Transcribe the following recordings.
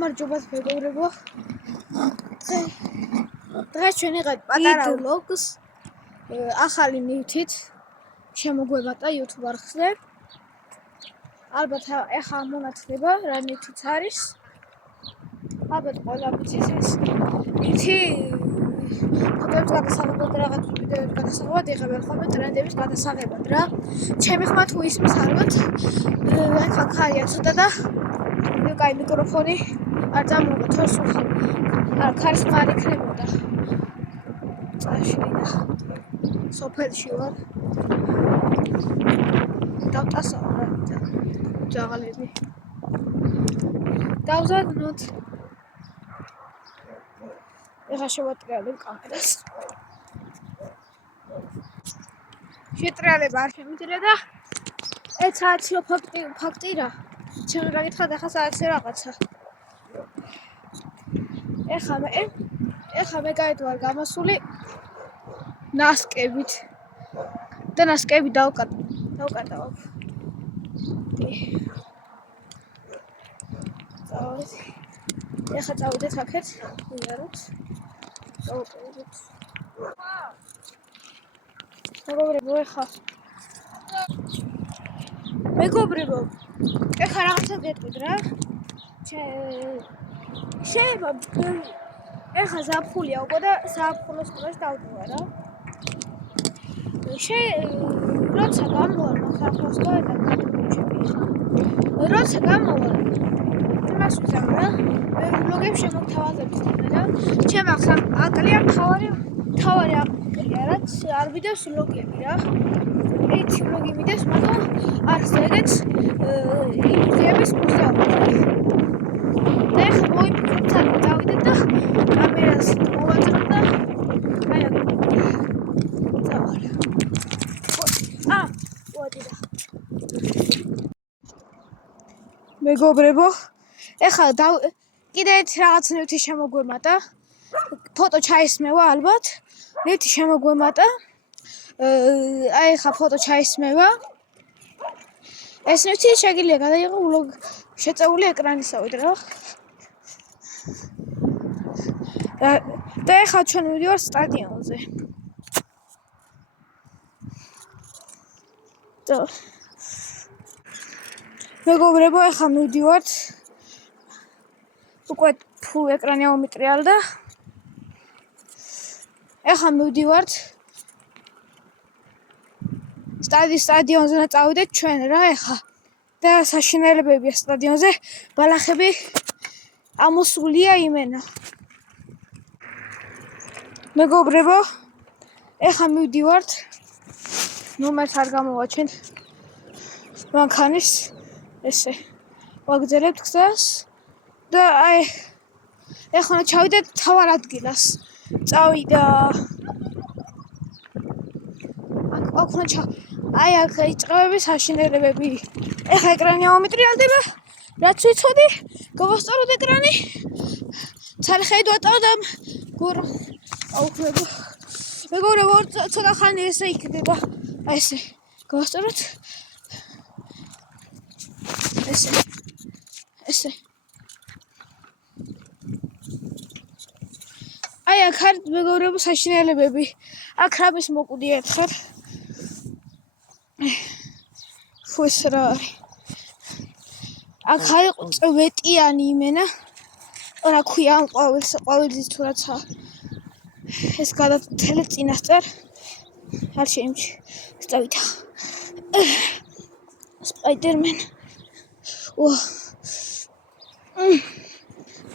გამარჯობათ მეგობრებო. დღეს ჩვენ ვიღებთ პატარა ვლოგს ახალი ნივთით შემოგვემატა YouTube არხზე. ალბათ ეხა მონათლება რა ნივთიც არის. ალბათ ყველა ვიცის ეს ნივთი ფოტოებს გადასაღებად რაღაც ვიდეოებს გადასაღებად იღებენ ხოლმე ტრენდების გადასაღებად რა. ჩემი ხმა თუ ისმის ალბათ ეხა ხარია ცოტა და კაი მიკროფონი არ დამოუკ თორს ქარის ხმა არ იქნებოდა. წაშინა სოფელში ვარ. დავტასავ რა ჯაღალები. დავზადნოთ. ეხა შევატრიალებ კამერას. შეტრიალება არ შემიძლია და ეს საათიო ფაქტი რა. ჩემ რა გითხრათ ეხა საათზე რაღაცა. ეხა მე გაით ვარ გამოსული ნასკებით და ნასკები დავკატავ. ეხა წავიდეთ აქეთ, ვიაროთ. დავკეტოთ. მეგობრებო, ეხა რაღაცა გეტყვით რა. შეიძლება ეხა ზაფხულია უკვე და ზაფხულოს ყურეს დავტოვა რა. როცა გამოვარ ზაფხულოს ყურე და როცა გამოვარ იმას ვიზამ რა. მე ვლოგებს შემოგთავაზებთ რა. ჩემ ახლა აკლია თავარი აკლია რაც არ ვიდევს ვლოგები რა. ერთი ვლოგი მიდეს მაგრამ არის ეგეც იმის მოსწავლე. და ეხლა მოიფიქროთ ამ დავიდეთ და კამერას მოვაწეროთ და აი აქ წავალ. ვადიდა. მეგობრებო, ეხლა კიდე ერთ რაღაც ნივთი შემოგვემატა. ფოტო ჩაისმევა ალბათ. ნივთი შემოგვემატა. აი ეხლა ფოტო ჩაისმევა. ეს ნივთი შეგიძლია გადაიღო ვლოგ შეწეული ეკრანისავით რა. და ეხლა ჩვენ ვიდივართ სტადიონზე. მეგობრებო, ეხლა მივდივართ. უკვე ფულ ეკრანი ამომიტრიალდა. ეხლა მივდივართ სტადიონზე და წავიდეთ ჩვენ რა ეხლა. და საშინელებებია სტადიონზე, ბალახები ამოსულია იმენა. მეგობრებო, ეხლა მივდივართ. ნომერს არ გამოვაჩენთ. მანქანის ესე ვაგრძელებთ გზას და აი ეხლა ჩავიდეთ თავარ ადგილას. წავიდა აი აქ იწყებები საშინელებები. ეხლა ეკრანი ამომიტრიალდება. რაც ვიცოდი, გავასწოროთ ეკრანი. ცალხედ ვატავდა მეგობრებო, ცოტა ხანი ესე იქნება. აი ესე გავასწოროთ. ესე. აი აქ არის მეგობრებო საშინელებები. აქ რამის მოკვდია ერთხელ. ეს რა არის? აქ არის წვეტიანი იმენა. რა ქვია ამ ყვავილის თუ რაცა. ეს გადათელე წინასწარ. არ შეიმჩი. წავიდა. სპაიდერმენ.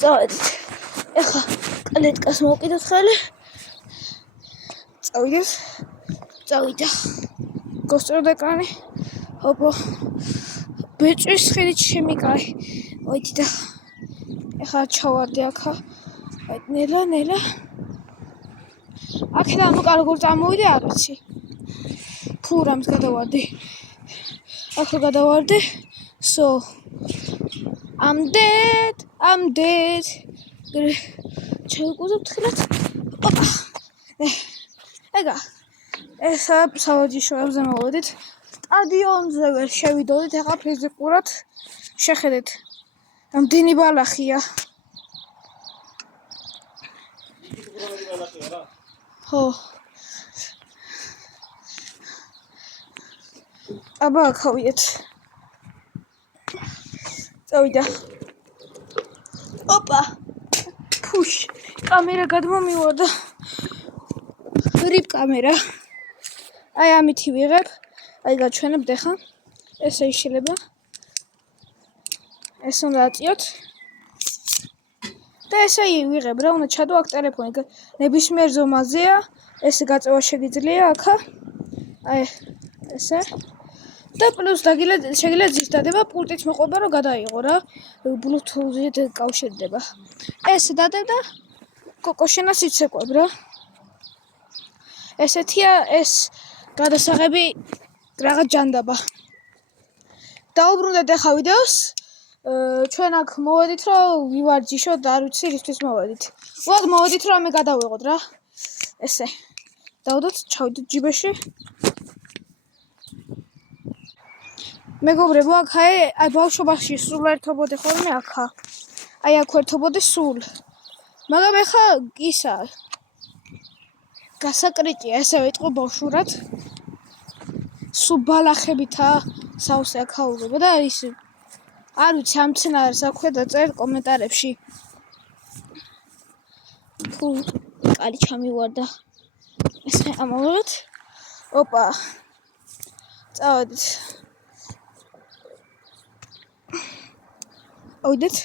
წავედით. ეხლა კალეთკას მოვკიდოთ ხელი. წავიდა. გავსწოროთ ეკრანი. ოპო. ბეჭვის ხედით შემიკაი. მოიდი და ეხლა ჩავარდი აქა. აი ნელა. აქედან უკან როგორ წამოვიდე არ ვიცი. ფურამს გადავარდი. ახლა გადავარდი. So I'm dead. ჩევიკუზობ თხრათ. ოპა. ეგა. ეს სავარჯიშოებზე მოვედით. სტადიონზე ვერ შევიდოდით, ეხლა ფიზიკურად შეხედეთ. რამდენი ბალახია. ხო. აბა ახავიეთ. წავიდა. ოპა. ფუშ. კამერა გადმომივარდა. რიპ კამერა. აი ამითი ვიღებ. აი გაჩვენებთ ახლა. ესე იშლება. ეს უნდა აწიოთ. და ესე ვიღებ რა, უნდა ჩადო აქ ტელეფონი. ნებისმიერ ზომაზეა. ესე გაწევა შეგიძლია აქა. აი ესე. და პლუს შეგიძლია ზუსტადება პულტით მოყვება რომ გადაიღო რა. ბლუთუზით კავშირდება. ესე დადებ და კოკოშენას იცეკვებ რა. ესეთია ეს გადასაღები რაღაც ჯანდაბა. დაუბრუნდეთ ახლა ვიდეოს. ჩვენ აქ მოვედით რომ ვივარჯიშოთ, არ ვიცი რისთვის მოვედით. უბრალოდ მოვედით რომ ამე გადავიღოთ რა. ესე. დავდოთ, ჩავიდეთ ჯიბეში. მეგობრებო, აქ აი ბავშვობაში სულ ერთობოდი ხოლმე აქა. აი აქ ერთობოდი სულ. მაგრამ ახლა ისა გასაკრიტია, ესე ვიტყო ბავშვურად. სულ ბალახებითა სავსე აქაურობა და ის არ ვიცი ამ მცენარეს აქვე დაწერთ კომენტარებში. თუ კალი ჩამივარდა. ესე ამოვიღეთ. ოპა. წავედით. ავიდეთ.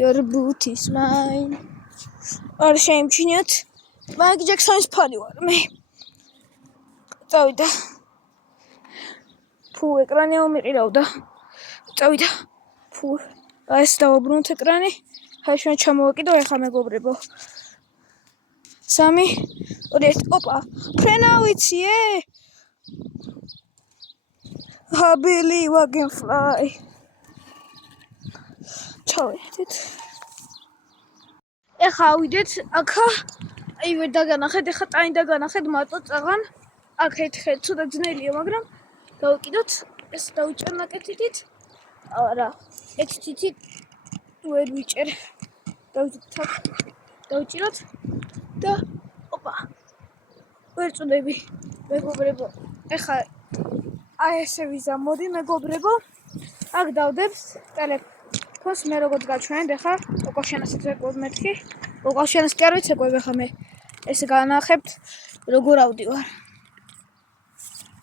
Your boot is mine. არ შეიმჩნიოთ. მაიკლ ჯექსონის ფანი ვარ მე. წავიდა. ფუ ეკრანი ამიყირავდა. წავიდა. ფუ ეს დავუბრუნოთ ეკრანი. აი ჩვენ ჩამოვაკიდო ახლა მეგობრებო. 3 2 1 ოპა. ფრენა ვიციე? Habili wagon fly. ჩავედით. ეხა ავიდეთ აქა. აი ვერ დაგანახეთ, ეხა ტანი დაგანახეთ, მარტო წაღან. აქ ერთხელ ცოტა ძნელია, მაგრამ დავიკიდოთ. ეს დავიჭერნაკეთით. არა, ეს თითით ვერ ვიჭერ. დავიჭიროთ და ოპა. ვერ წუდები, მეგობრებო. ეხა აი ესე ვიზა, მოდი მეგობრებო. აქ დავდებს ტელეფონს მე როგორც გაჩვენეთ ახლა კოკოშენას იცეკვებ მეთქი. კოკოშენას კი არ ვიცეკვებ ახლა მე. ესე განახებთ როგორ ავდივარ.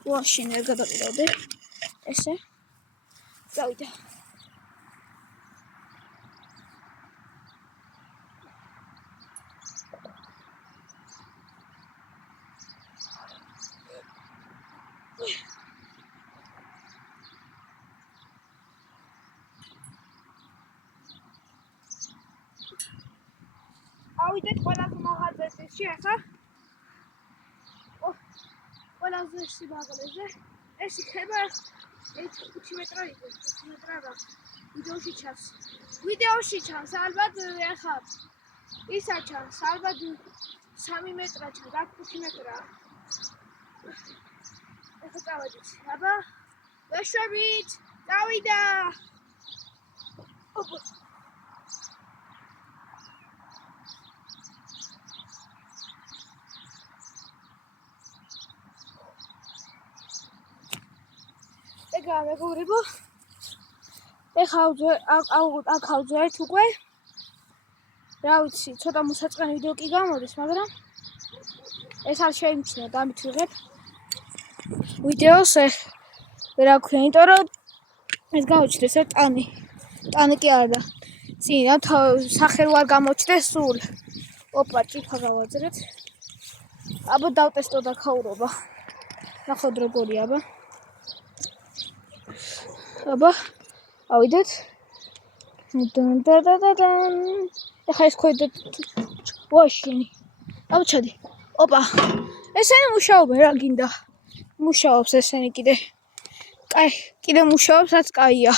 ვაშინ ვერ გადავიდე. ესე. წავიდა. ავიდეთ ყველაზე მაღალწესში ახლა. ყველაზე სიმაღლეზე. ეს იქნება 5 მეტრად იყო, 5 მეტრად. ვიდეოში ჩანს ალბათ ახლა. ისა ჩანს ალბათ 3 მეტრა ჩანს, აქ 5 მეტრაა. ახლა წავედით. აბა, ვეშვებით. წავიდა. ოპა. ეგა მეგობრებო. ეხა აქ ავძვერთ უკვე. რა ვიცი, ცოტა მოსაწყენი ვიდეო კი გამოდის, მაგრამ ეს არ შეიმჩნევა, ამით ვიღებ ვიდეოს რა ქვია, იმიტომ რომ ეს გამოჩნდეს რა ტანი. ტანი კი არა. წინა სახელ ვარ გამოჩნდეს სულ. ოპა, ჭიფა გავაძრეთ. აბა დავტესტო დაქაურობა. ნახოთ როგორია, აბა. აბა, ავიდეთ. ეხა ეს ქვედა ვაშინი. აბა ჩადი. ოპა. ესენი მუშაობენ რა გინდა. მუშაობს ესენი კიდე. კაი, კიდე მუშაობს, რაც კაია.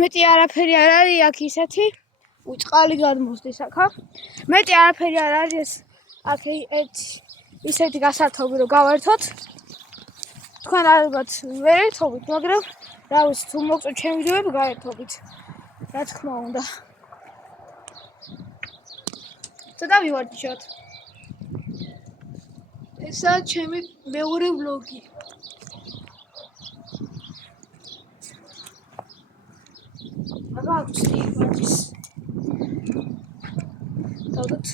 მეტი არაფერი არ არის აქ ისეთი. უწყალი გადმოსდის აქა. მეტი არაფერი არ არის აქ ისეთი გასართობი რომ გავერთოთ. თქვენ ალბათ ვერ ერთობით, მაგრამ რა ვიცი, თუ მოგწონთ ჩემი ვიდეოები გაერთობით. რა თქმა უნდა. ცოტა ვივარჯიშოთ. ესაა ჩემი მეორე ვლოგი. აბა ვსტივის. დავდოთ.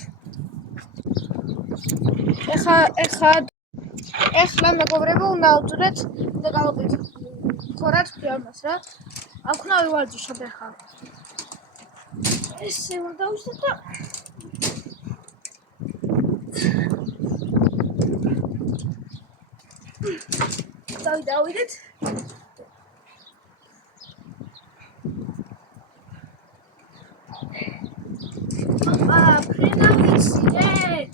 ეხლა მეგობრებო უნდა ავწურეთ და გავაკეთოთ. ხორად ფიალმას რა. აქ უნდა ვივარჯიშოთ ეხლა. ესე უნდა დავუსვათ და დავიდეთ. 프리나미치에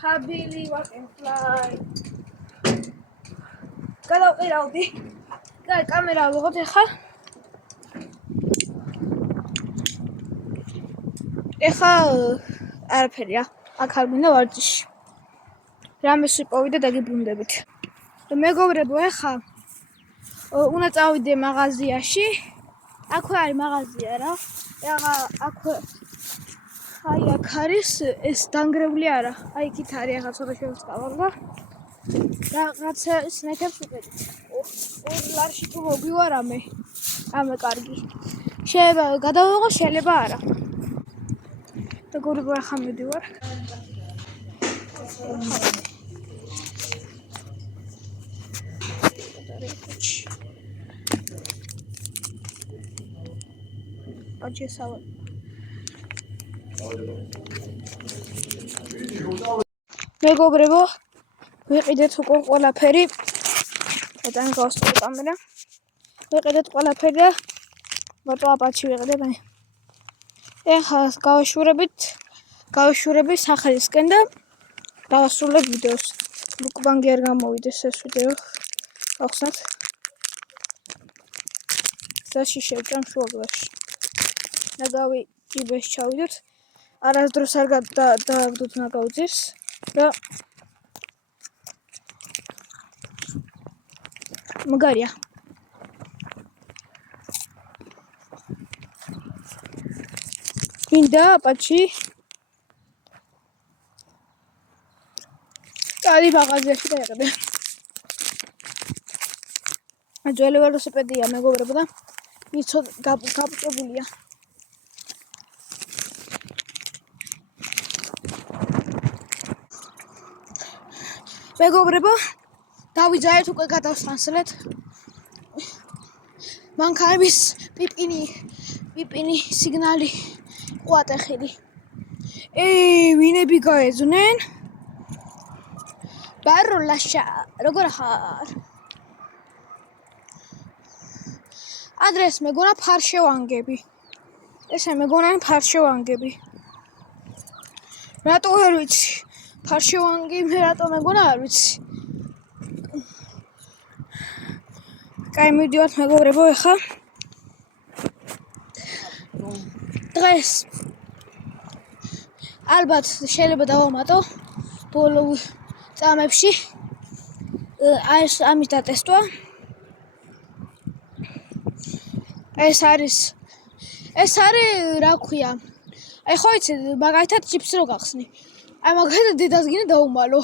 하빌리 와켄플라이 გადავყირავდი კამერა ვიღოთ ეხა არაფერია აქ არ მინდა ვარჯიში რამეს ვიპოვი და დაგიბრუნდებით მეგობრებო ეხა უნდა წავიდე მაღაზიაში აქვე არის მაღაზია რა აქვე აი აქ არის ეს დანგრეული არა აი იქით არის ახლა ცოტა შევსწავლ და რაღაცა სნექებს ვიყიდით ორ ლარში თუ მოგვივარ ამე კარგი შეიძლება გადავიღო შეიძლება არა და გორიბო ახლა მივდივარ აჩესავა მეგობრებო ვიყიდეთ უკვე ყველაფერი და გავსწრებ კამერა ვიყიდეთ ყველაფერი და მარტო აპაჩი ვიყიდებ ეხლა გავაშურებით სახელისკენ და დავასრულებ ვიდეოს მუკბანგი არ გამოვიდეს ეს ვიდეო ახსნათ საში შევჭამ შუაგლაში ნაგავი იბეს ჩავიდოთ არასდროს არ დავაგდოთ ნაგავძის და მაგარია მინდა აპაჩი კალი მაღაზიაში დაიყიდე ძველი ველოსიპედია მეგობრებო და იცოდ გაბჭებულია მეგობრებო დავიძაეთ უკვე გადავსანსლეთ მანქანების პიპინი სიგნალი ყვატეხილი ვინები გაეძნენ ბაროლაშა როგორ ხარ ადრეს მეგონა ფარშევანგები ესე მეგონანი ფარშევანგები რატო არ ვიცი ფარშევანგი მე რატო მეგონა არ ვიცი კაი მივდივართ მეგობრებო ეხლა დღეს ალბათ შეიძლება დავამატო ბოლო წამებში ამის დატესტვა ეს არის რა ქვია აი ხო იცი მაგალითად ჩიპს რო გახსნი აი მაგალითად დედას გინდა დაუმალო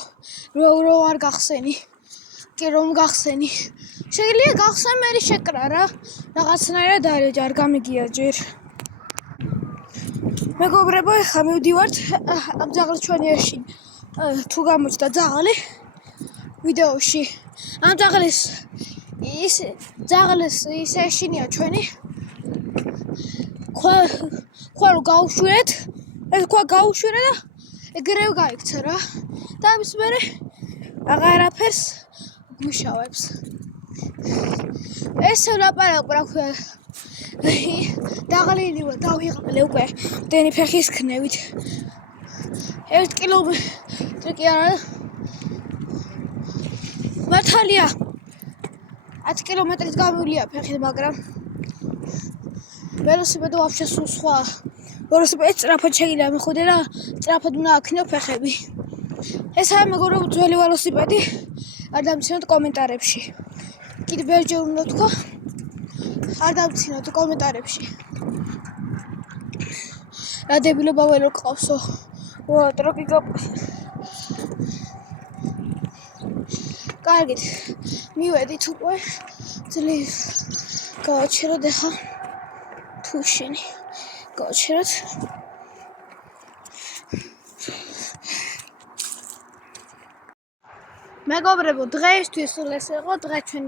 რო არ გახსენი კი რომ გახსენი შეიძლება გახსენ მე შეკრა რა რაღაცნაირად არის არ გამიგია ჯერ მეგობრებო ეხლა მივდივართ ამ ძაღლის ჩვენიაში თუ გამოჩნდა ძაღლი ვიდეოში ამ ძაღლის ის ეშინია ჩვენი ხვა რო გავუშვირეთ ეს ხვა გავუშვირე და ეგრევე გაიქცა რა და ამის მერე აღარაფერს გვიშავებს ეს ლაპარაკ რა ქვია დაღლილივ დავიღალე უკვე დენი ფეხის ქნევით 1 კილომეტრი კი არა მართალია 10 კილომეტრის გამოვილია ფეხი მაგრამ ველოსიპედი ვაფშე სულ სხვა ველოსიპედი სწრაფად შეიძლება მიხვიდე და სწრაფად უნდა აქნიო ფეხები ესაა მეგობრებო ძველი ველოსიპედი არ დამცინოთ კომენტარებში კიდე ბევრჯერ უნდა თქვა არ დამცინოთ კომენტარებში რა დებილობა ველო ყავსო ტროკიკა კარგით, მივედით უკვე. ძლივ გავაჩეროთ ახლა თუ შენი. გავაჩეროთ. მეგობრებო, დღეისთვის სულ ეს იყო. დღეს ჩვენ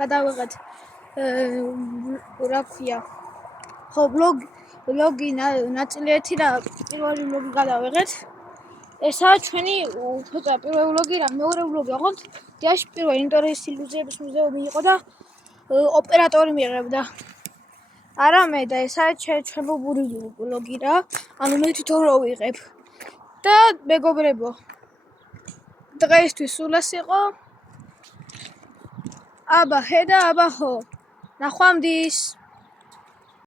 გადავიღეთ რა ქვია ხო ვლოგი ნაწილი 1 და პირველი ვლოგი გადავიღეთ. ესაა ჩვენი ცოტა პირველი ვლოგი რა მეორე ვლოგი აღვთ. დიაში პირველი ინტერესის ილუზიების მუზეუმი იყო და ოპერატორი მიღებდა. არამე და ესაა ჩვენობური ვლოგი რა. ანუ მე თვითონ რო ვიღებ. და მეგობრებო, დღეისთვის სულ ეს იყო. აბა ჰე და აბა ხო. ნახვამდის.